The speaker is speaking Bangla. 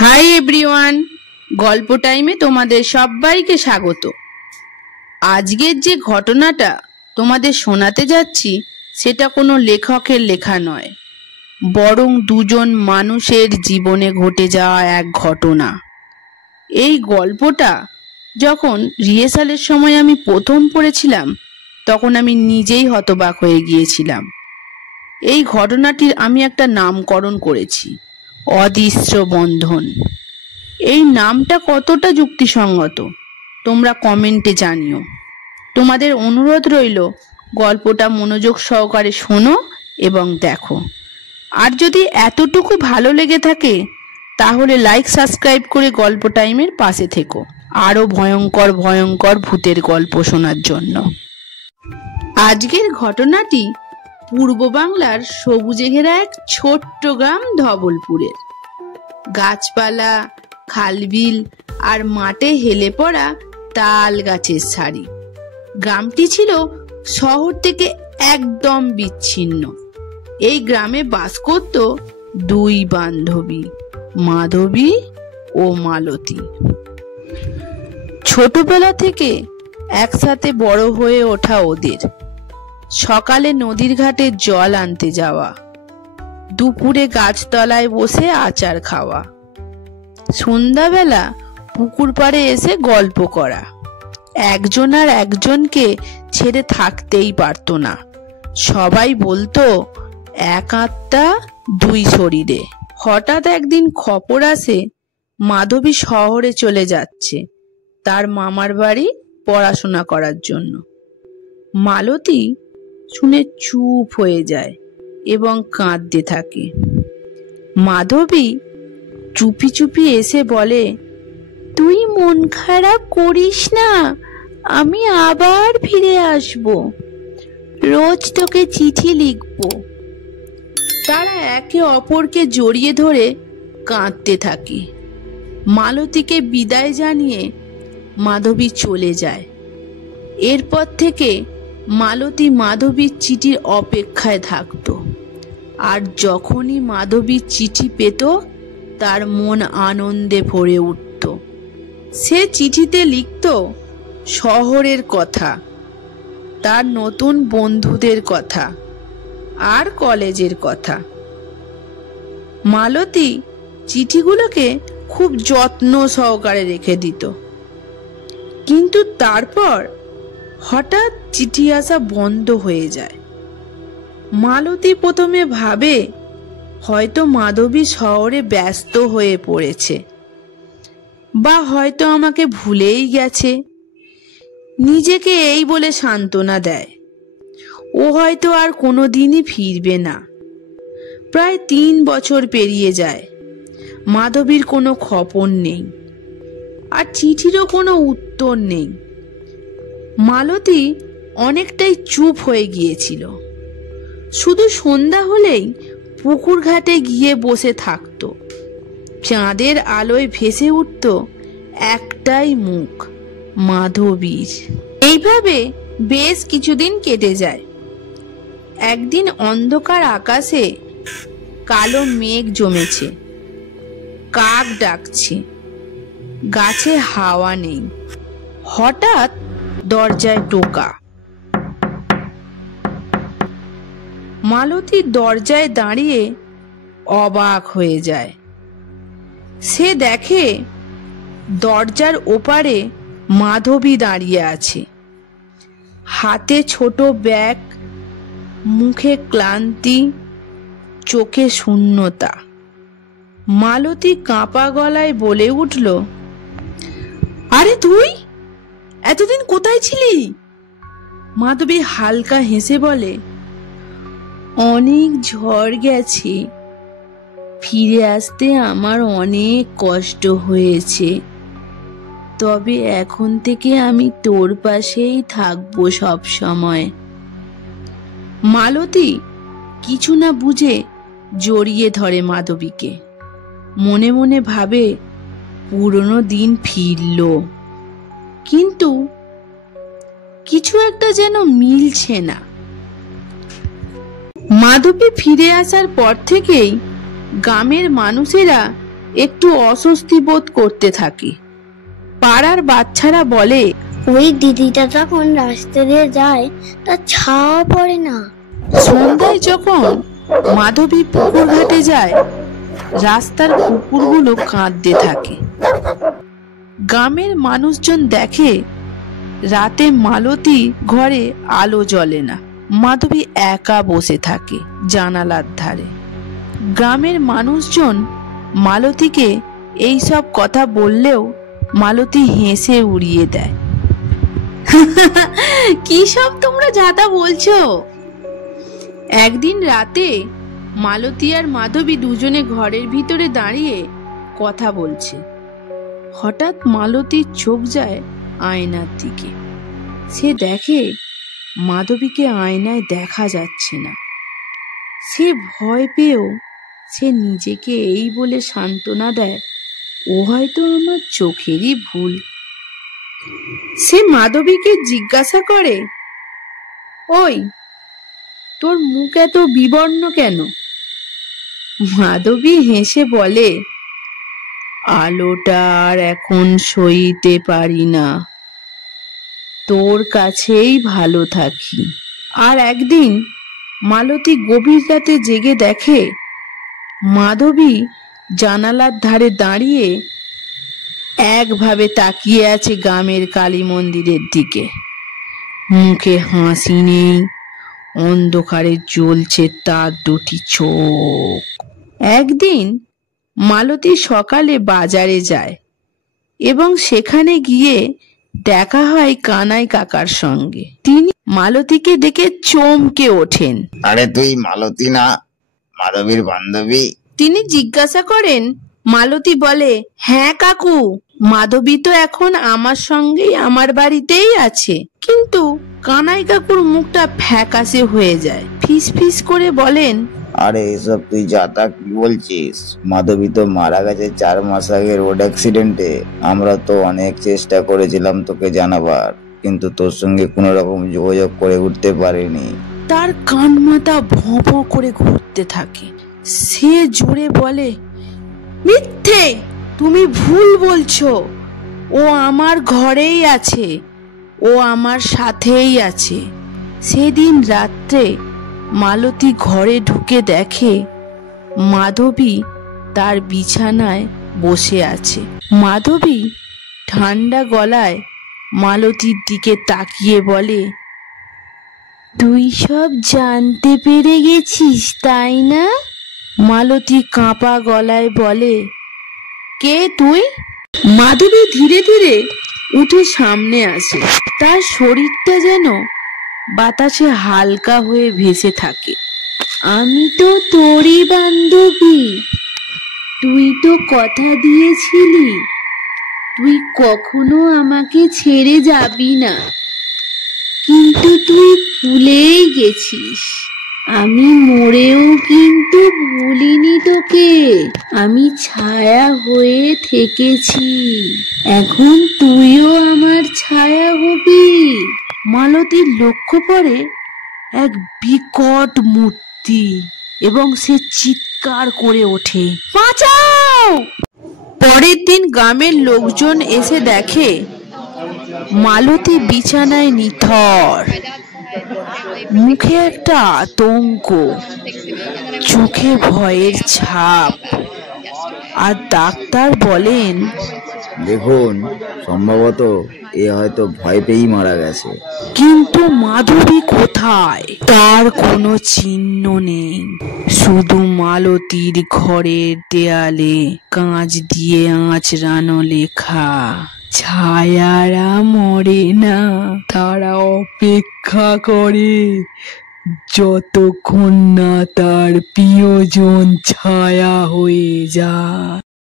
হাই এভরিওয়ান, গল্প টাইমে তোমাদের সবাইকে স্বাগত। আজকের যে ঘটনাটা তোমাদের শোনাতে যাচ্ছি সেটা কোনো লেখকের লেখা নয়, বরং দুজন মানুষের জীবনে ঘটে যাওয়া এক ঘটনা। এই গল্পটা যখন রিহার্সালের সময় আমি প্রথম পড়েছিলাম তখন আমি নিজেই হতবাক হয়ে গিয়েছিলাম। এই ঘটনাটির আমি একটা নামকরণ করেছি, অদৃশ্য বন্ধন। এই নামটা কতটা যুক্তিসঙ্গত তোমরা কমেন্টে জানিও। তোমাদের অনুরোধ রইল গল্পটা মনোযোগ সহকারে শোনো এবং দেখো। আর যদি এতটুকু ভালো লেগে থাকে তাহলে লাইক সাবস্ক্রাইব করে গল্প টাইমের পাশে থেকো আরো ভয়ঙ্কর ভয়ঙ্কর ভূতের গল্প শোনার জন্য। আজকের ঘটনাটি পূর্ব বাংলার সবুজে ঘেরা এক ছোট্ট গ্রাম ধবলপুরের। গাছপালা, খালবিল আর মাঠে হেলে পড়া তাল গাছের সারি। গ্রামটি ছিল শহর থেকে একদম বিচ্ছিন্ন। এই গ্রামে বাস করত দুই বান্ধবী, মাধবী ও মালতী। ছোটবেলা থেকে একসাথে বড় হয়ে ওঠা ওদের। সকালে নদীর ঘাটে জল আনতে যাওয়া, দুপুরে গাছতলায় বসে আচার খাওয়া, সন্ধ্যাবেলা পুকুর পাড়ে এসে গল্প করা। একজন আর একজনকে ছেড়ে থাকতেই পারতো না। সবাই বলতো এক আত্মা দুই শরীরে। হঠাৎ একদিন খবর আসে মাধবী শহরে চলে যাচ্ছে তার মামার বাড়ি পড়াশোনা করার জন্য। মালতী শুনে চুপ হয়ে যায় এবং কাঁদতে থাকে। মাধবী চুপি চুপি এসে বলে, তুই মন খারাপ করিস না, আমি আবার ফিরে আসব, রোজ তোকে চিঠি লিখব। তারা একে অপরকে জড়িয়ে ধরে কাঁদতে থাকে। মালতীকে বিদায় জানিয়ে মাধবী চলে যায়। এরপর থেকে মালতী মাধবীর চিঠির অপেক্ষায় থাকত। আর যখনই মাধবীর চিঠি পেত তার মন আনন্দে ভরে উঠত। সে চিঠিতে লিখত শহরের কথা, তার নতুন বন্ধুদের কথা আর কলেজের কথা। মালতী চিঠিগুলোকে খুব যত্ন সহকারে রেখে দিত। কিন্তু তারপর হঠাৎ চিঠি আসা বন্ধ হয়ে যায়। মালতী প্রথমে ভাবে হয়তো মাধবী শহরে ব্যস্ত হয়ে পড়েছে, বা হয়তো আমাকে ভুলেই গেছে। নিজেকে এই বলে সান্ত্বনা দেয় ও হয়তো আর কোনোদিনই ফিরবে না। প্রায় 3 বছর পেরিয়ে যায়, মাধবীর কোনো খবর নেই, আর চিঠিরও কোনো উত্তর নেই। মালতী অনেকটাই চুপ হয়ে গিয়েছিল। শুধু সন্ধ্যা হলেই পুকুর ঘাটে গিয়ে বসে থাকত। চাঁদের আলোয় ভেসে উঠত একটাই মুখ, মাধবীর। এইভাবে বেশ কিছুদিন কেটে যায়। একদিন অন্ধকার আকাশে কালো মেঘ জমেছে, কাক ডাকছে, গাছে হাওয়া নেই। হঠাৎ দরজায় টোকা। মালতী দরজায় দাঁড়িয়ে অবাক হয়ে যায়। সে দেখে দরজার ওপারে মাধবী দাঁড়িয়ে আছে, হাতে ছোট ব্যাগ, মুখে ক্লান্তি, চোখে শূন্যতা। মালতী কাঁপা গলায় বলে উঠল, আরে তুই এতদিন কোথায় ছিলি? মাধবী হালকা হেসে বলে, অনেক ঝড় গেছে, ফিরে আসতে আমার অনেক কষ্ট হয়েছে, তবে এখন থেকে আমি তোর পাশেই থাকবো সব সময়। মালতী কিছু না বুঝে জড়িয়ে ধরে মাধবীকে। মনে মনে ভাবে পুরনো দিন ফিরল, কিন্তু কিছু একটা যেন মিলছে না। মাধবী ফিরে আসার পর থেকেই গ্রামের মানুষেরা একটু অস্বস্তি বোধ করতে থাকে। পাড়ার বাচ্চারা বলে, ওই দিদিটা যখন রাস্তা দিয়ে যায় তার ছায়া পড়ে না। সন্ধ্যায় যখন মাধবী পুকুর ঘাটে যায়, রাস্তার কুকুরগুলো কাঁদতে থাকে। গ্রামের মানুষজন দেখে রাতে মালতী ঘরে আলো জ্বলে না, মাধবী একা বসে থাকে জানালার ধারে। গ্রামের মানুষজন মালতীকে এইসব কথা বললেও মালতী হেসে উড়িয়ে দেয়। কি সব তোমরা যাতা বলছো? একদিন রাতে মালতী আর মাধবী দুজনে ঘরের ভিতরে দাঁড়িয়ে কথা বলছে। হঠাৎ মালতীর চোখ যায় আয়নার দিকে। সে দেখে মাধবীকে আয়নায় দেখা যাচ্ছে না। সে ভয় পেয়েও সে নিজেকে এই বলে সান্ত্বনা দেয়, ও হয়তো আমার চোখেরই ভুল। সে মাধবীকে জিজ্ঞাসা করে, ওই তোর মুখ এত বিবর্ণ কেন? মাধবী হেসে বলে, আলোটা আর এখন সইতে পারি না, তোর কাছেই ভালো থাকি। আর একদিন মালতী গভীর রাতে জেগে দেখে মাধবী জানালার ধারে দাঁড়িয়ে একভাবে তাকিয়ে আছে গ্রামের কালী মন্দিরের দিকে। মুখে হাসি নেই, অন্ধকারে জ্বলছে তার দুটি চোখ। একদিন মালতী সকালে বাজারে যায় এবং সেখানে গিয়ে দেখা হয় কানাই কাকার সঙ্গে। তিনি মালতীকে দেখে চমকে ওঠেন। আরে তুই মালতী না, মাধবীর বান্ধবী? তিনি জিজ্ঞাসা করেন। মালতী বলে, হ্যাঁ কাকু, মাধবী তো এখন আমার সঙ্গেই আমার বাড়িতেই আছে। কিন্তু কানাই কাকুর মুখটা ফ্যাকাশে হয়ে যায়। ফিস ফিস করে বলেন, আরে এসব তুই যাতা কি বলছিস? মাধবী তো মারা গেছে 4 মাস আগে রোড অ্যাক্সিডেন্টে। আমরা তো অনেক চেষ্টা করেছিলাম তোকে জানাবার, কিন্তু তোর সঙ্গে কোনো রকম যোগাযোগ করে উঠতে পারিনি। তার কান মাথা ভোঁ ভোঁ করে ঘুরতে থাকে। সে জোরে বলে, মিথ্যে, তুমি ভুল বলছো। ও আমার ঘরেই আছে, ও আমার সাথেই আছে। সেদিন রাত্রে মালতী ঘরে ঢুকে দেখে মাধবী তার বিছানায় বসে আছে। মাধবী ঠান্ডা গলায় মালতীর দিকে তাকিয়ে বলে, তুই সব জানতে পেরে গেছিস তাই না? মালতী কাঁপা গলায় বলে, কে তুই? মাধবী ধীরে ধীরে উঠে সামনে আসে। তার শরীরটা যেন বাতাসে হালকা হয়ে ভেসে থাকে। আমি তো তোরই বান্ধবী। তুই তো কথা দিয়েছিলি তুই কখনো আমাকে ছেড়ে যাবি না, কিন্তু তুই ভুলেই গেছিস। আমি মরেও কিন্তু ভুলিনি তোকে। আমি ছায়া হয়ে থেকেছি, এখন তুইও আমার ছায়া হবি। মালতীর লক্ষ্য পড়ে এক বিকট মূর্তি এবং সে চিৎকার করে ওঠে, বাঁচাও! পরের দিন গ্রামের লোকজন এসে দেখে মালতী বিছানায় নিথর, মুখে একটা আতঙ্ক, চোখে ভয়ের ছাপ। আর ডাক্তার বলেন, দেখুন, সম্ভবত এ হয়তো ভয় পেয়েই মারা গেছে। কিন্তু মাধবী কোথায়? তার কোনো চিহ্ন নেই। শুধু মালতীর ঘরের দেয়ালে কাঁচ দিয়ে আঁচড়ানো লেখা, ছায়ারা মরে না, তারা অপেক্ষা করে যতক্ষণ না তার প্রিয়জন ছায়া হয়ে যায়।